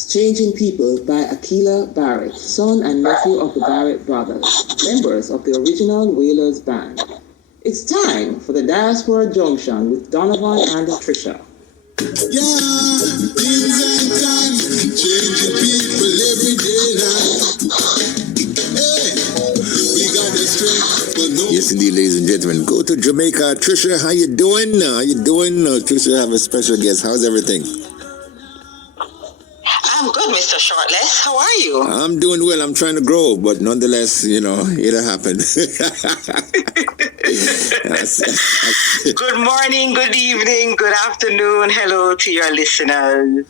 tracks Changing People by Akila Barrett, son and nephew of the Barrett brothers, members of the original Wailers band. It's time for the Diaspora Junction with Donovan and Trisha. Yeah, things and times, changing people every day now. Hey, we got the strength, but no. Yes, indeed, ladies and gentlemen. Go to Jamaica. Trisha, how you doing? How you doing? Trisha, I have a special guest. How's everything? I'm good, Mr. Shortless. How are you? I'm doing well. I'm trying to grow, but nonetheless, it'll happen. Good morning, good evening, good afternoon. Hello to your listeners.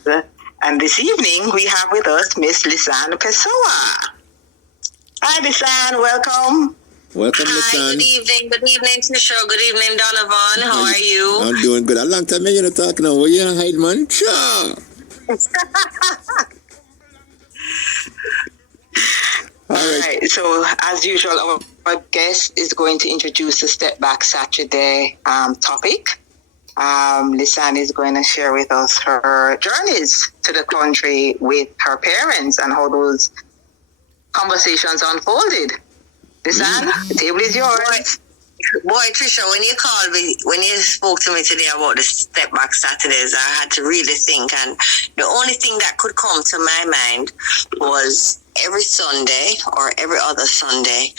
And this evening, we have with us Ms Lisanne Pessoa. Hi, Lisanne. Welcome. Welcome, Hi, Lisanne. good evening, Trisha. Good evening, Donovan. How are you? I'm doing good. A long time you're not talking now. Where you hide, man? Sure. All right. So, as usual, our guest is going to introduce the Step Back Saturday topic. Lisanne is going to share with us her journeys to the country with her parents and how those conversations unfolded. Lisanne, the table is yours. Boy, Trisha, when you spoke to me today about the Step Back Saturdays, I had to really think, and the only thing that could come to my mind was every Sunday or every other Sunday,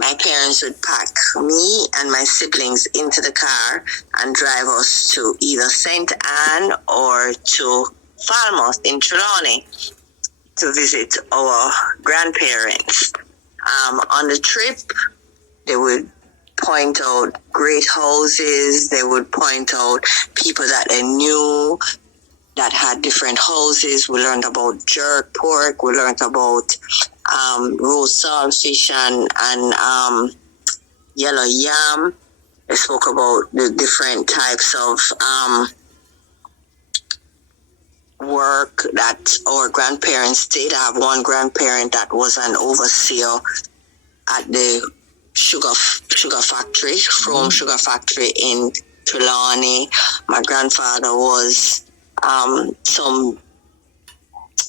my parents would pack me and my siblings into the car and drive us to either St. Anne or to Falmouth in Trelawney to visit our grandparents. On the trip, they would point out great houses. They would point out people that they knew that had different houses. We learned about jerk pork. We learned about roast saltfish and yellow yam. They spoke about the different types of work that our grandparents did. I have one grandparent that was an overseer at the sugar factory, from sugar factory in Trelawney. My grandfather was some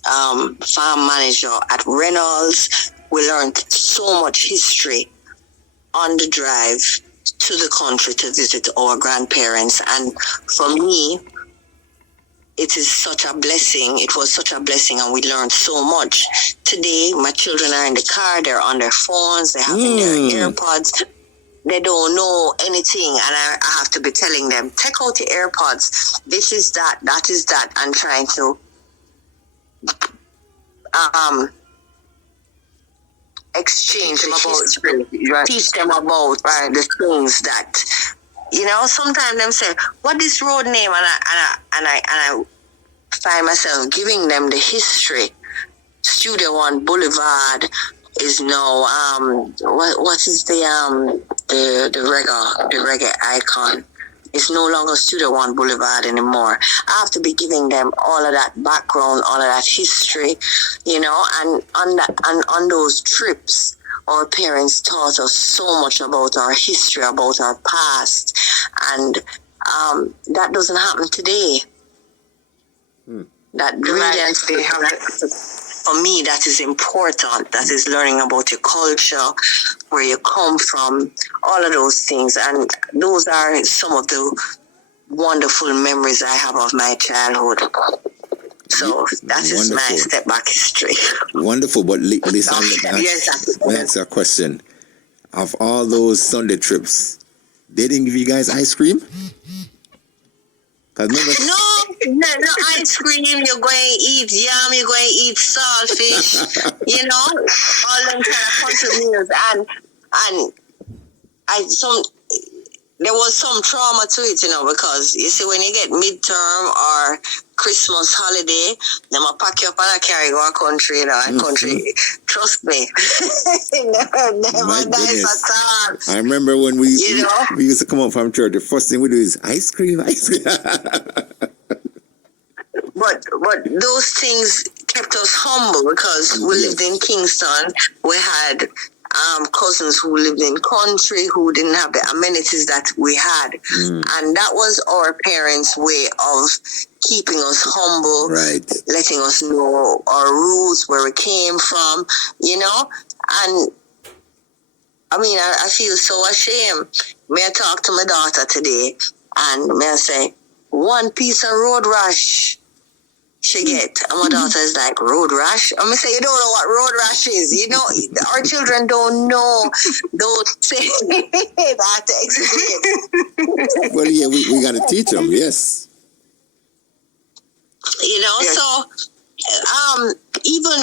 farm manager at Reynolds. We learned so much history on the drive to the country to visit our grandparents, and for me, it is such a blessing. It was such a blessing, and we learned so much. Today, my children are in the car. They're on their phones. They're having their AirPods. They don't know anything, and I have to be telling them, take out the AirPods. This is that. That is that. And trying to exchange them about, teach them about the things that. Sometimes them say, "What is road name?" And I find myself giving them the history. Studio One Boulevard is now what is the reggae icon? It's no longer Studio One Boulevard anymore. I have to be giving them all of that background, all of that history, and on those trips, our parents taught us so much about our history, about our past, and that doesn't happen today. That really, for me, that is important. That is learning about your culture, where you come from, all of those things, and those are some of the wonderful memories I have of my childhood. So that is my step back history. Wonderful, but listen, that's a question. Of all those Sunday trips, they didn't give you guys ice cream? No ice cream. You're going to eat yam. You're going to eat saltfish. All them kind of country meals, and there was some trauma to it, because you see, when you get midterm or Christmas holiday, them will pack you up and carry you a country, country. Trust me. never nice at all. I remember when we used to come home from church, the first thing we do is ice cream. But those things kept us humble, because we lived in Kingston. We had cousins who lived in country, who didn't have the amenities that we had. And that was our parents' way of keeping us humble, letting us know our roots, where we came from, you know. And I mean, I feel so ashamed. May I talk to my daughter today, and may I say, one piece of road rash she get. And my daughter is like, road rash? I'm going to say, you don't know what road rash is. You know, our children don't know. Don't say that to explain. Well, yeah, we got to teach them, yes. You know, so even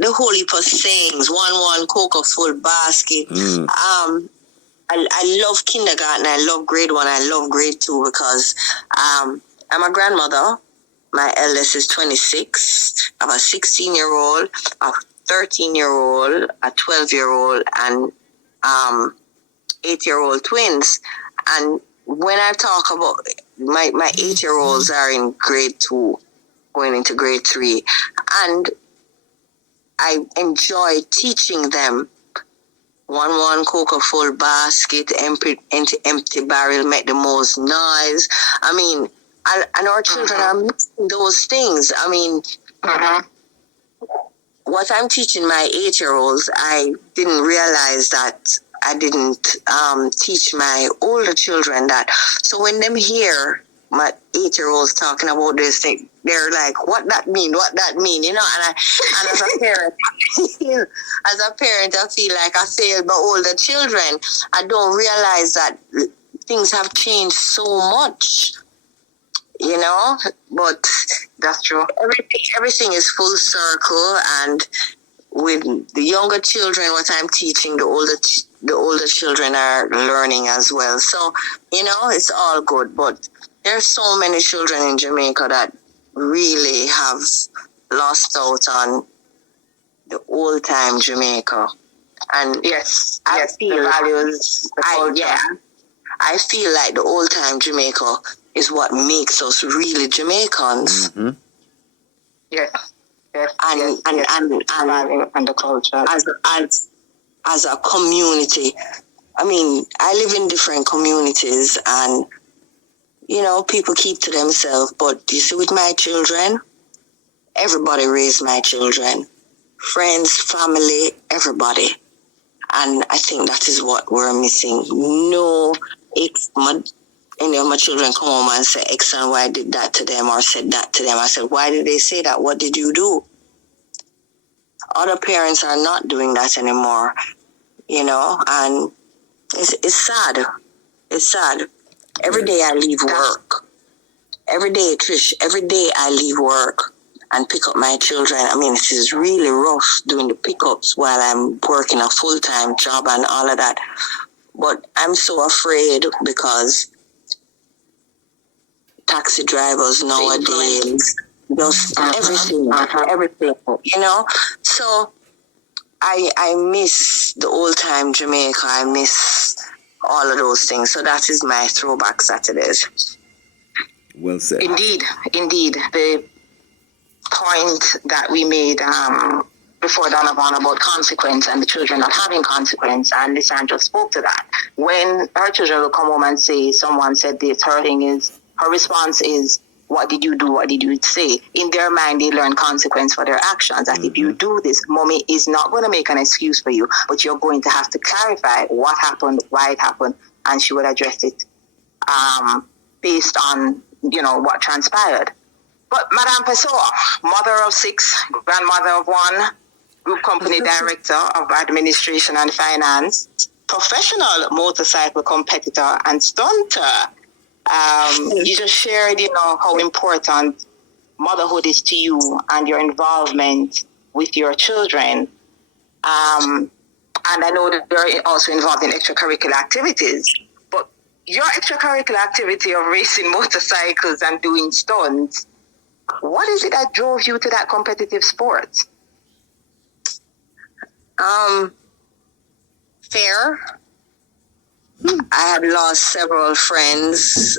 the whole heap of sayings, one cocoa full basket. I love kindergarten, I love grade 1, I love grade 2 because I'm a grandmother. My eldest is 26. I have a 16-year-old, a 13-year-old, a 12-year-old, and 8-year-old twins. And when I talk about my 8-year-olds are in grade 2, going into grade 3, and I enjoy teaching them one cocoa full basket, empty barrel make the most noise. I mean, and our children are missing those things. I mean, what I'm teaching my 8-year-olds, I didn't realize that I didn't teach my older children that. So when them hear my 8-year-olds talking about this thing, they're like, what that mean, you know? And as a parent, I feel like I failed my older children. I don't realize that things have changed so much, you know? But that's true. Everything is full circle, and with the younger children, what I'm teaching, the older children are learning as well. So, you know, it's all good. But there's so many children in Jamaica that really have lost out on the old time Jamaica. And I feel the values, the culture. I feel like the old time Jamaica is what makes us really Jamaicans. Yes. And the culture. As a community. I mean, I live in different communities, and you know, people keep to themselves, but you see, with my children, everybody raised my children. Friends, family, everybody. And I think that is what we're missing. No, if any of my children come home and say X and Y did that to them or said that to them, I said, why did they say that? What did you do? Other parents are not doing that anymore, you know, and it's sad. It's sad. Every day I leave work. Every day, Trish, every day I leave work and pick up my children. I mean, it is really rough doing the pickups while I'm working a full-time job and all of that. But I'm so afraid because taxi drivers nowadays, just everything, you know? So I miss the old-time Jamaica. I miss all of those things. So that is my throwback Saturdays. Well said. Indeed. The point that we made before Donovan about consequence and the children not having consequence, and Lisanne just spoke to that. When her children will come home and say, someone said this, her response is, what did you do? What did you say? In their mind, they learn consequence for their actions. That if you do this, mommy is not going to make an excuse for you, but you're going to have to clarify what happened, why it happened, and she would address it based on, you know, what transpired. But Madame Pessoa, mother of 6, grandmother of 1, group company director of administration and finance, professional motorcycle competitor and stunter. You just shared, you know, how important motherhood is to you and your involvement with your children. And I know that you're also involved in extracurricular activities. But your extracurricular activity of racing motorcycles and doing stunts, what is it that drove you to that competitive sport? Fear. I had lost several friends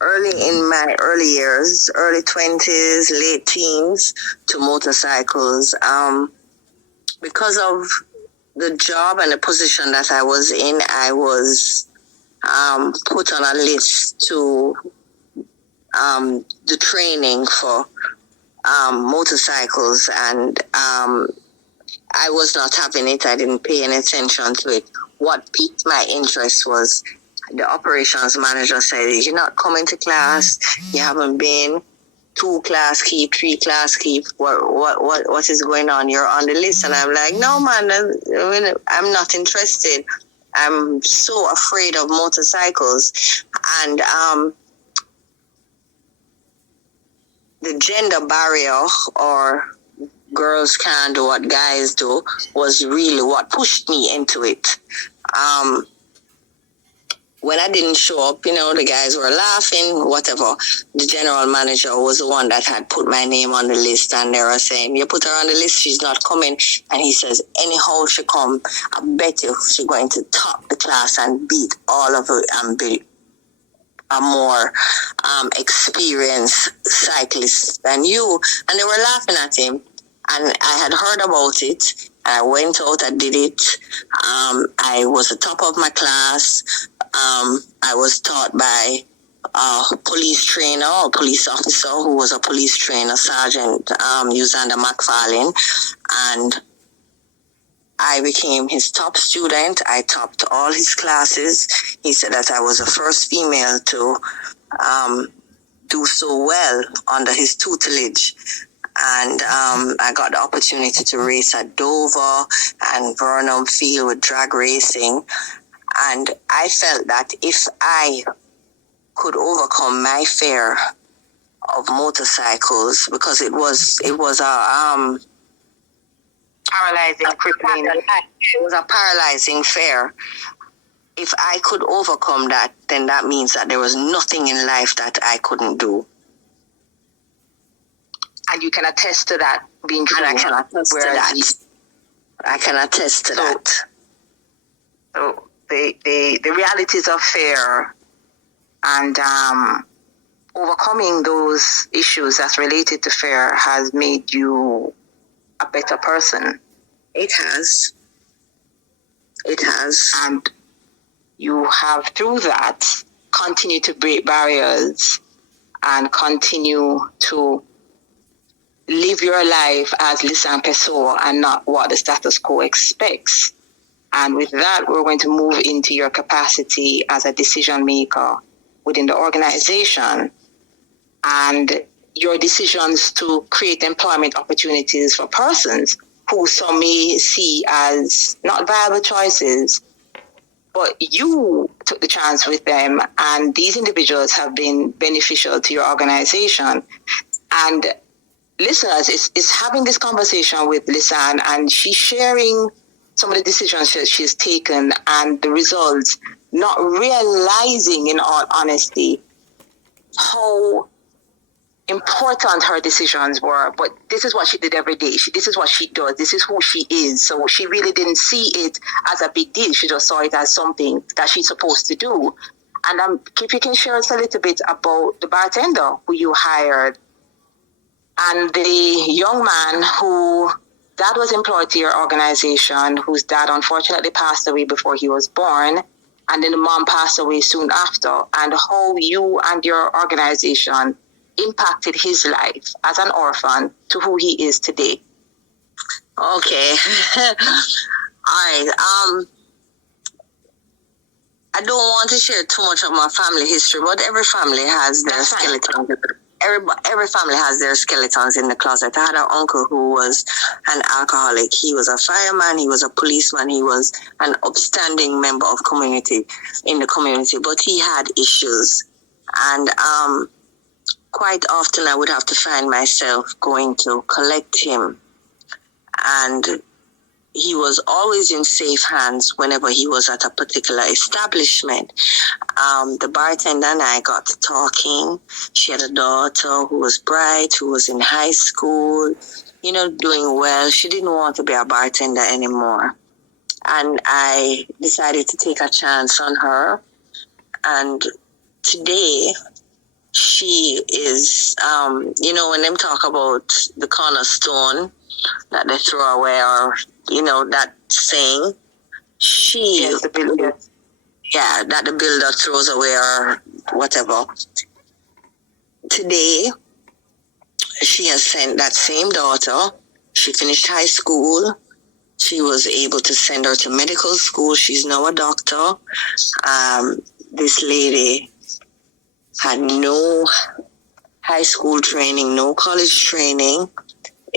early in my early years, early 20s, late teens, to motorcycles. because of the job and the position that I was in, I was put on a list to the training for motorcycles, and I was not having it. I didn't pay any attention to it. What piqued my interest was the operations manager said, "You're not coming to class. You haven't been. 2 class keep, 3 class keep. What is going on? You're on the list." And I'm like, "No, man, I'm not interested. I'm so afraid of motorcycles." And the gender barrier, or girls can't do what guys do, was really what pushed me into it. When I didn't show up, the guys were laughing, whatever. The general manager was the one that had put my name on the list, and they were saying, "You put her on the list, she's not coming." And he says, "Anyhow she come, I bet you she's going to top the class and beat all of it and be a more experienced cyclist than you." And they were laughing at him. And I had heard about it. I went out, I did it. I was the top of my class. I was taught by a police trainer or police officer who was a police trainer, Sergeant Usander McFarlane. And I became his top student. I topped all his classes. He said that I was the first female to do so well under his tutelage. And I got the opportunity to race at Dover and Burnham Field with drag racing. And I felt that if I could overcome my fear of motorcycles, because it was a Paralyzing, crippling. It was a paralyzing fear. If I could overcome that, then that means that there was nothing in life that I couldn't do. And you can attest to that being true. And I can attest to that. I can attest to that. So the realities of fear and overcoming those issues that's related to fear has made you a better person. It has. It has. And you have, through that, continued to break barriers and continue to live your life as Lisanne Pessoa and not what the status quo expects. And with that, we're going to move into your capacity as a decision maker within the organization and your decisions to create employment opportunities for persons who some may see as not viable choices, but you took the chance with them, and these individuals have been beneficial to your organization. And listeners, is having this conversation with Lisanne, and she's sharing some of the decisions that she's taken and the results, not realizing, in all honesty, how important her decisions were. But this is what she did every day. This is what she does. This is who she is. So she really didn't see it as a big deal. She just saw it as something that she's supposed to do. And if you can share us a little bit about the bartender who you hired and the young man who dad was employed to your organization, whose dad unfortunately passed away before he was born, and then the mom passed away soon after, and how you and your organization impacted his life as an orphan to who he is today. Okay. All right. I don't want to share too much of my family history, but every family has their skeletons. Every family has their skeletons in the closet. I had an uncle who was an alcoholic. He was a fireman. He was a policeman. He was an upstanding member of in the community, but he had issues. And quite often I would have to find myself going to collect him. And he was always in safe hands whenever he was at a particular establishment. The bartender and I got to talking. She had a daughter who was bright, who was in high school, doing well. She didn't want to be a bartender anymore. And I decided to take a chance on her. And today, she is, when them talk about the cornerstone that they throw away or that saying, that the builder throws away or whatever. Today, she has sent that same daughter. She finished high school. She was able to send her to medical school. She's now a doctor. This lady had no high school training, no college training,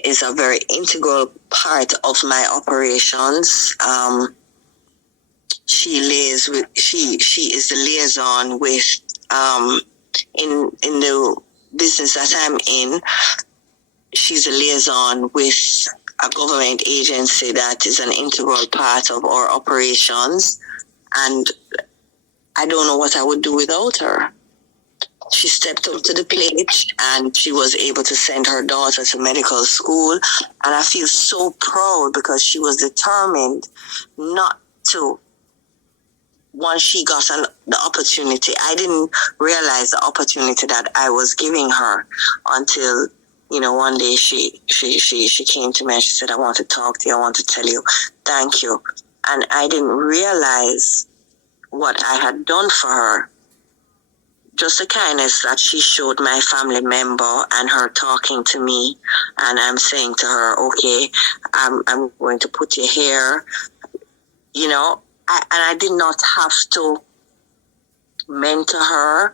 is a very integral part of my operations. She is the liaison with in the business that I'm in. She's a liaison with a government agency that is an integral part of our operations, and I don't know what I would do without her. She stepped up to the plate and she was able to send her daughter to medical school, and I feel so proud because she was determined not to. Once she got the opportunity, I didn't realize the opportunity that I was giving her until, one day she came to me and she said, I want to talk to you. I want to tell you, thank you. And I didn't realize what I had done for her. Just the kindness that she showed my family member and her talking to me. And I'm saying to her, okay, I'm going to put you here, I did not have to mentor her.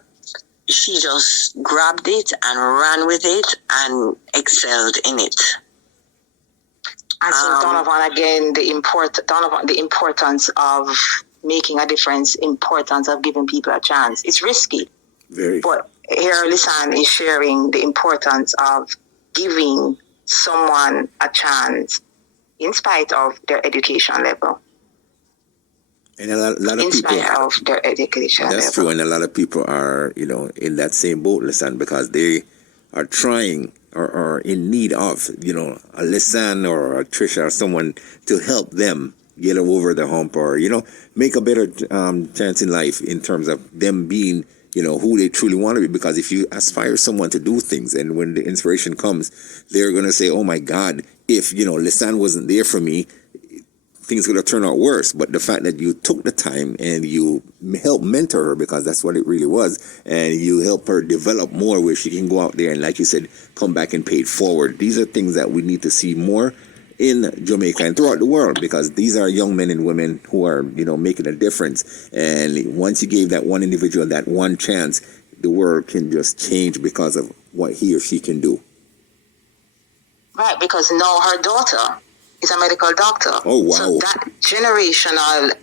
She just grabbed it and ran with it and excelled in it. And so, Donovan, again, the importance of making a difference, importance of giving people a chance. It's risky. Very. But here, Lisanne is sharing the importance of giving someone a chance in spite of their education level. And a lot of in people, spite of their education that's level. true, and a lot of people are, in that same boat, Lisanne, because they are trying or in need of, a Lisanne or a Trisha or someone to help them get over the hump or, make a better chance in life in terms of them being, who they truly want to be. Because if you aspire someone to do things and when the inspiration comes, they're going to say, oh my God, if, Lisanne wasn't there for me, things could have turned out worse. But the fact that you took the time and you helped mentor her, because that's what it really was, and you help her develop more where she can go out there and, like you said, come back and pay it forward. These are things that we need to see more in Jamaica and throughout the world, because these are young men and women who are, making a difference. And once you gave that one individual that one chance, the world can just change because of what he or she can do. Right, because now her daughter is a medical doctor. Oh wow! So that generational,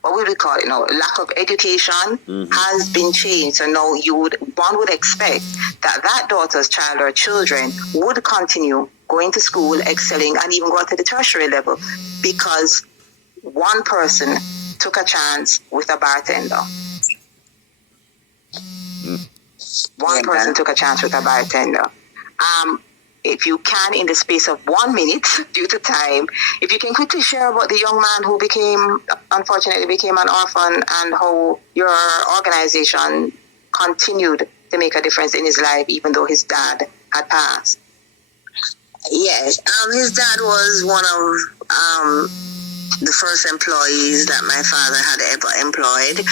what would we call it? Lack of education has been changed. So now one would expect that daughter's child or children would continue going to school, excelling, and even go to the tertiary level because one person took a chance with a bartender. One person took a chance with a bartender. If you can, in the space of 1 minute, due to time, if you can quickly share about the young man who unfortunately became an orphan, and how your organization continued to make a difference in his life, even though his dad had passed. Yes, his dad was one of the first employees that my father had ever employed.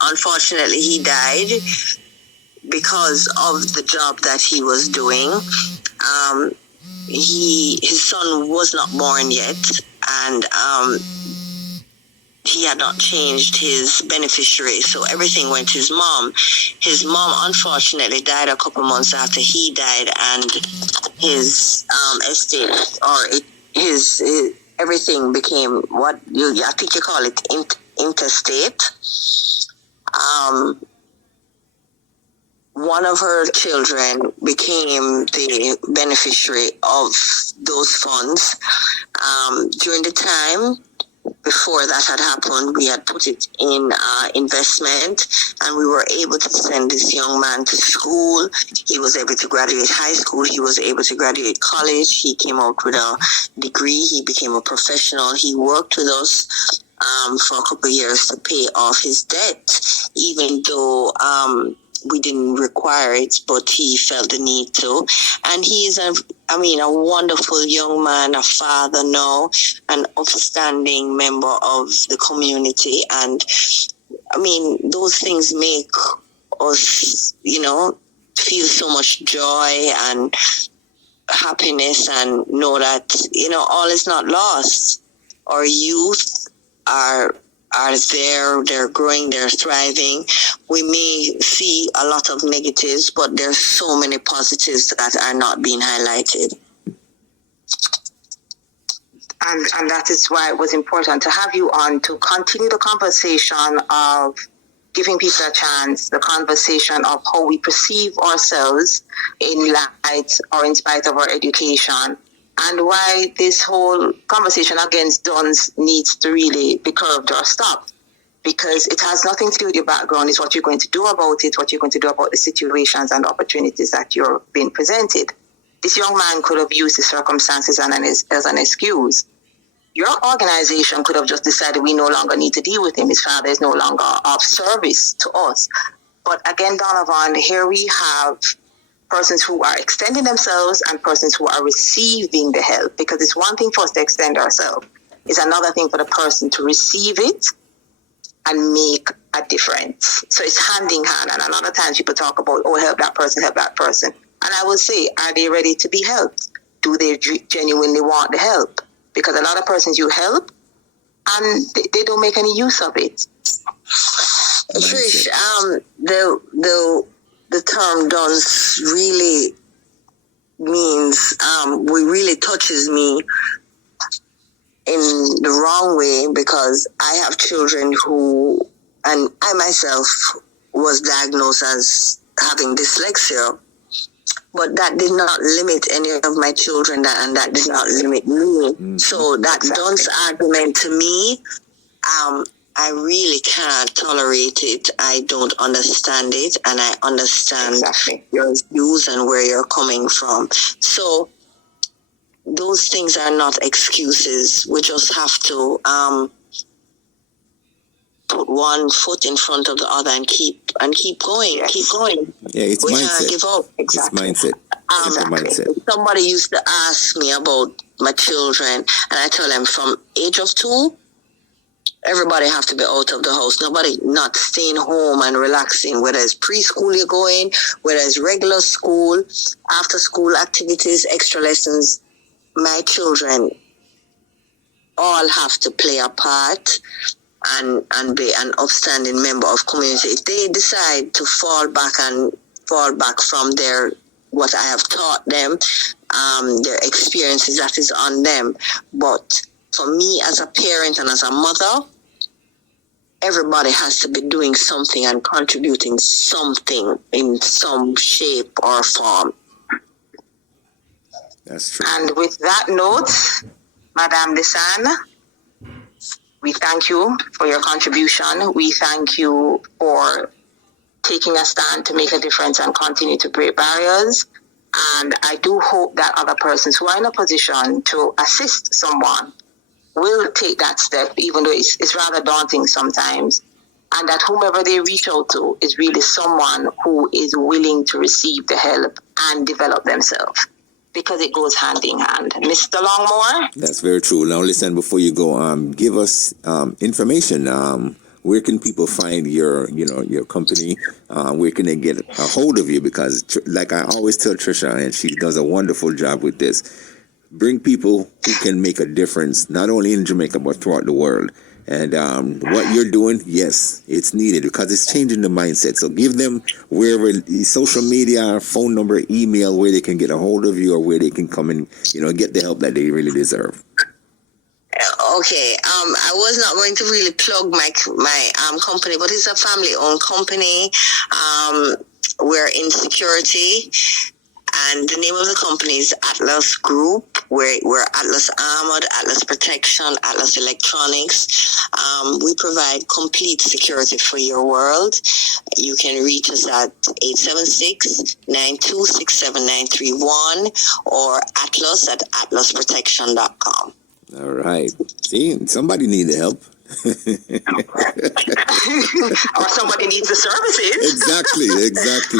Unfortunately, he died because of the job that he was doing. His son was not born yet, and he had not changed his beneficiary, so everything went to his mom. His mom unfortunately died a couple months after he died, and his estate his everything became what I think you call it intestate. One of her children became the beneficiary of those funds. During the time before that had happened, we had put it in investment, and we were able to send this young man to school. He was able to graduate high school. He was able to graduate college. He came out with a degree. He became a professional. He worked with us for a couple of years to pay off his debt, even though we didn't require it, but he felt the need to. And he is a wonderful young man, a father now, an upstanding member of the community. And those things make us, feel so much joy and happiness, and know that, all is not lost. Our youth are there, they're growing, they're thriving. We may see a lot of negatives, but there's so many positives that are not being highlighted. And that is why it was important to have you on, to continue the conversation of giving people a chance, the conversation of how we perceive ourselves in light or in spite of our education, and why this whole conversation against guns needs to really be curbed or stopped. Because it has nothing to do with your background. It's what you're going to do about it, what you're going to do about the situations and opportunities that you're being presented. This young man could have used the circumstances as an excuse. Your organization could have just decided we no longer need to deal with him. His father is no longer of service to us. But again, Donovan, here we have persons who are extending themselves and persons who are receiving the help. Because it's one thing for us to extend ourselves. It's another thing for the person to receive it and make a difference. So it's hand in hand. And a lot of times people talk about, help that person, help that person. And I will say, are they ready to be helped? Do they genuinely want the help? Because a lot of persons you help, and they don't make any use of it. Trish, the term "dons" really means, really touches me in the wrong way, because I have children who, and I myself was diagnosed as having dyslexia. But that did not limit any of my children, and that did not limit me. Mm-hmm. So that dunce argument, to me, I really can't tolerate it. I don't understand it, and I understand your views and where you're coming from. So those things are not excuses. We just have to put one foot in front of the other and keep going. Yes. Keep going. Yeah, it's we mindset. Can't give up. Exactly. It's mindset. It's a mindset. Somebody used to ask me about my children, and I tell them from age of 2, everybody have to be out of the house. Nobody not staying home and relaxing, whether it's preschool you're going, whether it's regular school, after school activities, extra lessons. My children all have to play a part and be an upstanding member of community. If they decide to fall back from what I have taught them, their experiences, that is on them. But for me as a parent and as a mother, everybody has to be doing something and contributing something in some shape or form. That's true. And with that note, Madame Lisanne, we thank you for your contribution. We thank you for taking a stand to make a difference and continue to break barriers. And I do hope that other persons who are in a position to assist someone will take that step, even though it's rather daunting sometimes. And that whomever they reach out to is really someone who is willing to receive the help and develop themselves. Because it goes hand in hand. Mr. Longmore? That's very true. Now, listen, before you go, give us information. Where can people find your company? Where can they get a hold of you? Because, like I always tell Trisha, and she does a wonderful job with this, bring people who can make a difference, not only in Jamaica, but throughout the world. And what you're doing, yes, it's needed because it's changing the mindset. So give them wherever, social media, phone number, email, where they can get a hold of you or where they can come and, get the help that they really deserve. Okay, I was not going to really plug my company, but it's a family-owned company. We're in security. And the name of the company is Atlas Group. We're Atlas Armored, Atlas Protection, Atlas Electronics. We provide complete security for your world. You can reach us at 876-926-7931 or Atlas at atlasprotection.com. All right. See, somebody needs help. Or somebody needs the services. Exactly.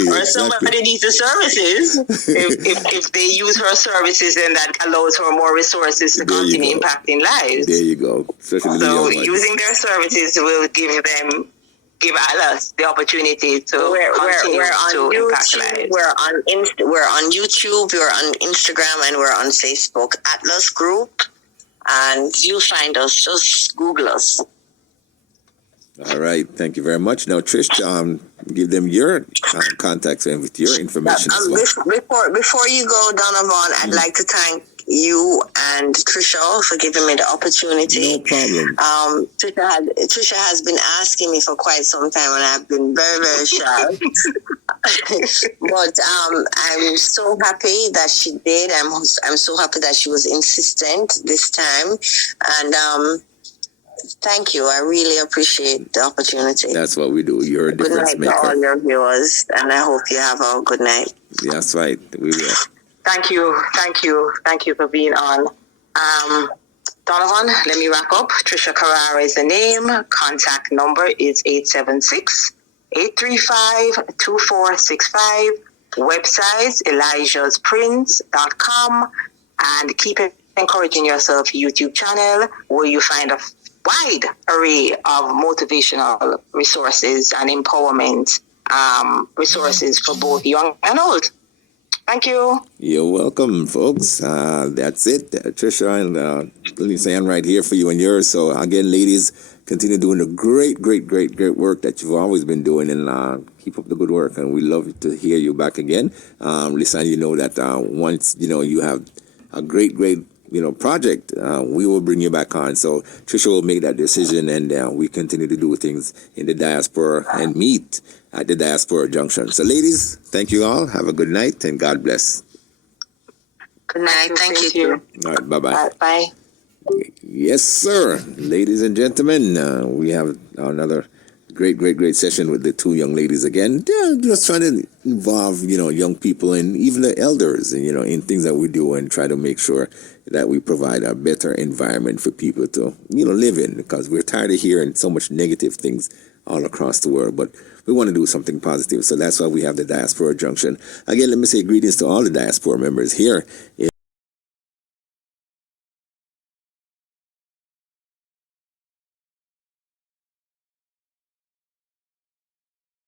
Or somebody needs the services. if they use her services, then that allows her more resources to continue impacting lives. There you go. So using their services will give us the opportunity to continue to impact lives. We're on YouTube, we're on Instagram, and we're on Facebook. Atlas Group, and you'll find us. Just Google us. All right, thank you very much. Now, Trish, give them your contacts and with your information as well. Before you go, Donovan, I'd like to thank you and Trisha for giving me the opportunity. No problem. Trisha has been asking me for quite some time, and I've been very, very shy. But I'm so happy that she did. I'm so happy that she was insistent this time, and thank you. I really appreciate the opportunity. That's what we do. You're a difference maker. Good night to all your viewers, and I hope you have a good night. That's right. We will. Thank you for being on. Donovan, let me wrap up. Trisha Carrara is the name. Contact number is 876-835-2465. Website, elijahsprints.com. And keep encouraging yourself YouTube channel, where you find a wide array of motivational resources and empowerment resources for both young and old. Thank you. You're welcome, folks. That's it. Trisha and Lisanne right here for you and yours. So again, ladies, continue doing the great work that you've always been doing, and keep up the good work. And we love to hear you back again. Lisanne, you know that once you have a great project, we will bring you back on. So Trisha will make that decision, and we continue to do things in the diaspora and meet at the Diaspora Junction. So ladies, thank you all. Have a good night, and God bless. Good night. Thank you. All right, bye-bye. Bye. Yes, sir. Ladies and gentlemen, we have another great session with the two young ladies again. They're just trying to involve, young people and even the elders, and, in things that we do, and try to make sure that we provide a better environment for people to, live in, because we're tired of hearing so much negative things all across the world. But we want to do something positive. So that's why we have the Diaspora Junction. Again, let me say greetings to all the diaspora members here.